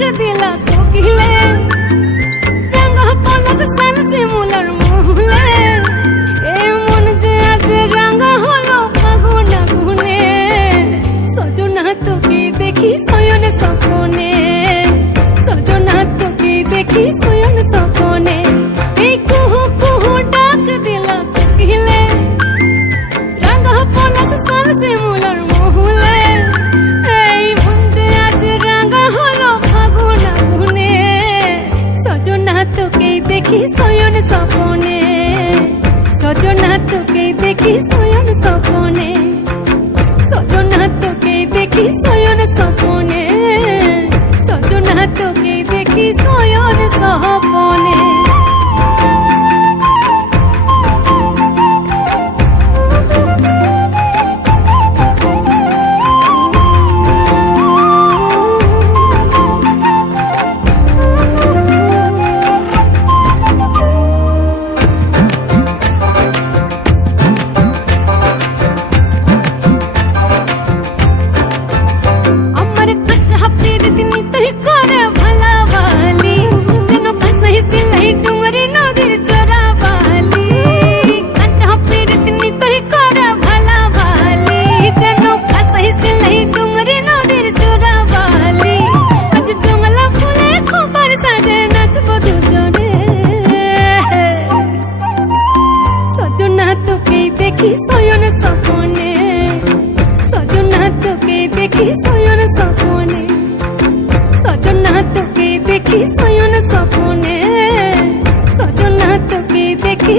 ডাক দিলা কোকিলে, রাঙা পলাশ সাল শিমুলার মহুলে, এ মন যে আজ রাঙা হলো ফাগুন আগুনে। সজনা তোকে দেখি শয়নে স্বপনে, সজনা তোকে দেখি শয়নে স্বপনে। এই কুহু কুহু ডাক দিলা কোকিলে, রাঙা পলাশ সাল শিমুলার মহুলে, এই মন যে আজ রাঙা হলো ফাগুন আগুনে। সজনা তোকে দেখি শয়নে স্বপনে, সজনা তোকে দেখি শয়নে স্বপনে, সজনা তোকে দেখি শয়নে স্বপনে, সজনা তোকে দেখি শয়নে স্বপনে। আমার কাঁচা হাতের দিন তুই করে ভালাবালি, যেন কাঁসাই সিলাই ডুঙরি নদীর চোরাবালি। কাঁচা হাতের দিন তুই করে ভালাবালি, যেন কাঁসাই সিলাই ডুঙরি নদীর চোরাবালি। আজ জঙ্গলা ফুলের খোপার সাজে নাচবো দুজনে, সজনা তোকে দেখি শয়নে স্বপনে, সজনা তোকে দেখি শয়নে স্বপনে, সজনা তোকে দেখি শয়নে স্বপনে, সজনা তোকে দেখি